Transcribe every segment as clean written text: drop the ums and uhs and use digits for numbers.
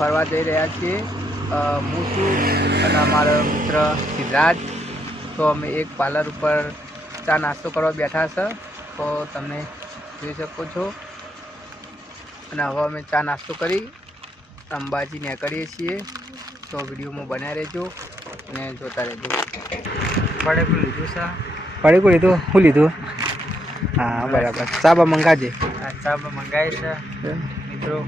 ફરવા જઈ રહ્યા છીએ હું છું અને અમારો મિત્ર સિદ્ધરાજ. તો અમે એક પાર્લર ઉપર ચા નાસ્તો કરવા બેઠા છે, તો તમે જોઈ શકો છો. અને હવે અમે ચા નાસ્તો કરી અંબાજી નીકળીએ છીએ, તો વિડીયોમાં બનાવી રહેજો અને જોતા રહેજો. પડેકું લીધું છે. પડેકું લીધું? શું લીધું? હા બરાબર. ચા બા મંગાજે. ચા બા મંગાવી છે મિત્રો.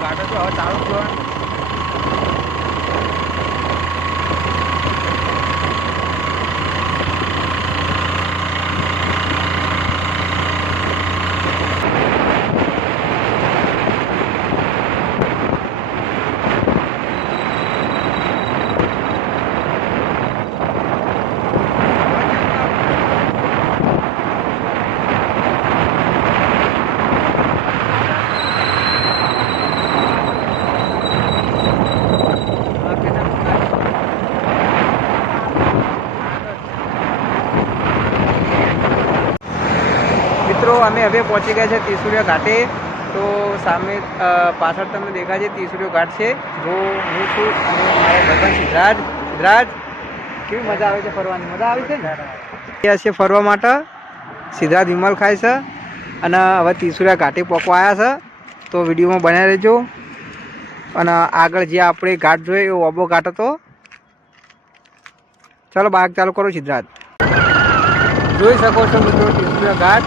ગાડો તો હવે ચાલુ થયો. મિત્રો અમે હવે પહોંચી ગયા છે ત્રિશુળિયા ઘાટે. તો સામે પાછળ તમને દેખાય છે ત્રિશુળિયા ઘાટ છે. જો હું છું અને મારો ભાઈબંધ સિદ્ધરાજ. સિદ્ધરાજ, કેવી મજા આવે છે ફરવાની? મજા આવી છે ને? ત્યાં છે ફરવા માટે. સિદ્ધરાજ વિમલ ખાય છે અને હવે ત્રિશુળિયા ઘાટે પહોંચવા આવ્યા છે, તો વિડીયોમાં બનાવી રહેજો. અને આગળ જે આપણે ઘાટ જોઈએ એવો ઓબો ઘાટ હતો. ચાલો બાઇક ચાલુ કરો સિદ્ધરાજ. જોઈ શકો છો મિત્રો ત્રિશુળિયા ઘાટ.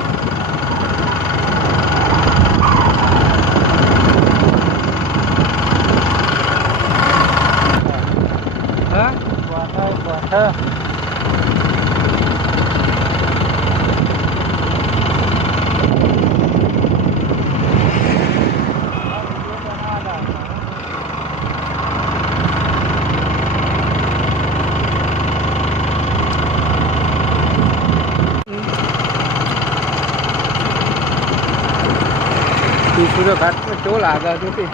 ત્રિશુળિયા ઘાટ પર કેવો લાગે છે કે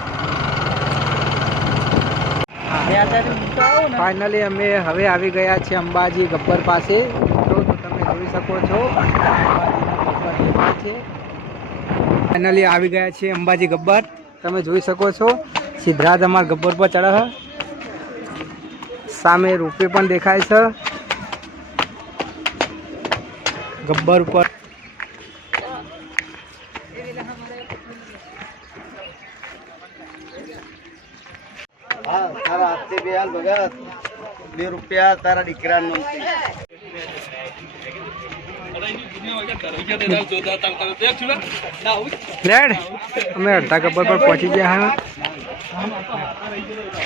ફાઇનલી અમે હવે આવી ગયા છીએ અંબાજી ગબ્બર પાસે. તો તમે જોઈ શકો છો ફાઇનલી આવી ગયા છીએ અંબાજી ગબ્બર. તમે જોઈ શકો છો સિદ્ધરાજ અમારા ગબ્બર પર ચડે. સામે રોપવે પણ દેખાય છે ગબ્બર ઉપર. હા, તારા હાથથી બે હાલ ભગત. 2 રૂપિયા તારા દીકરાનો. લેડ અમે અડધા ગબ્બર પર પહોંચી ગયા હા.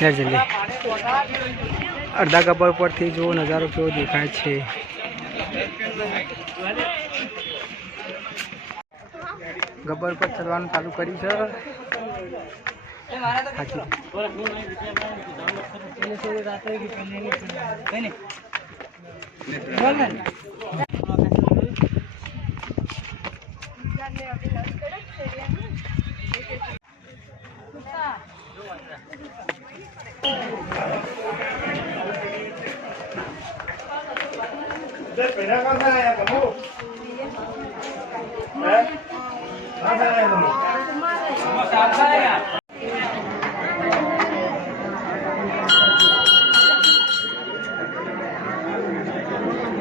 જલ્દી અડધા ગબ્બર પરથી જો નજારો કેવો દેખાય છે. ગબ્બર પર ચડવાનું ચાલુ કર્યું છે.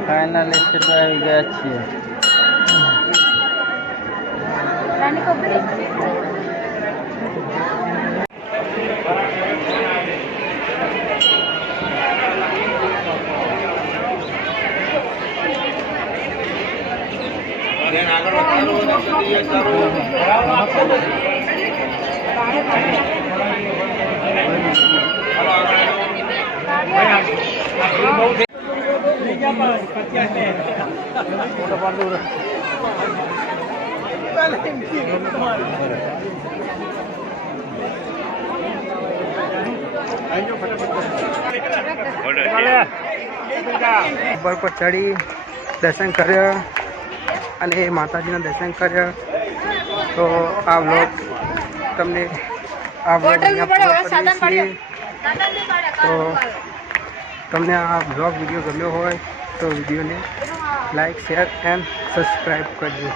ફાઇનલી તો આવી ગયા છીએ. ઉપર પર ચડી દર્શન કર્યા અને માતાજીના દર્શન કર્યા. તો આ વ્લોગ તમને આ બ્લોગ અહીંયા પૂરો કરીએ છીએ. તો તમને આ બ્લોગ વિડીયો ગમ્યો હોય તો વિડીયોને લાઈક શેર એન્ડ સબસ્ક્રાઈબ કરજો.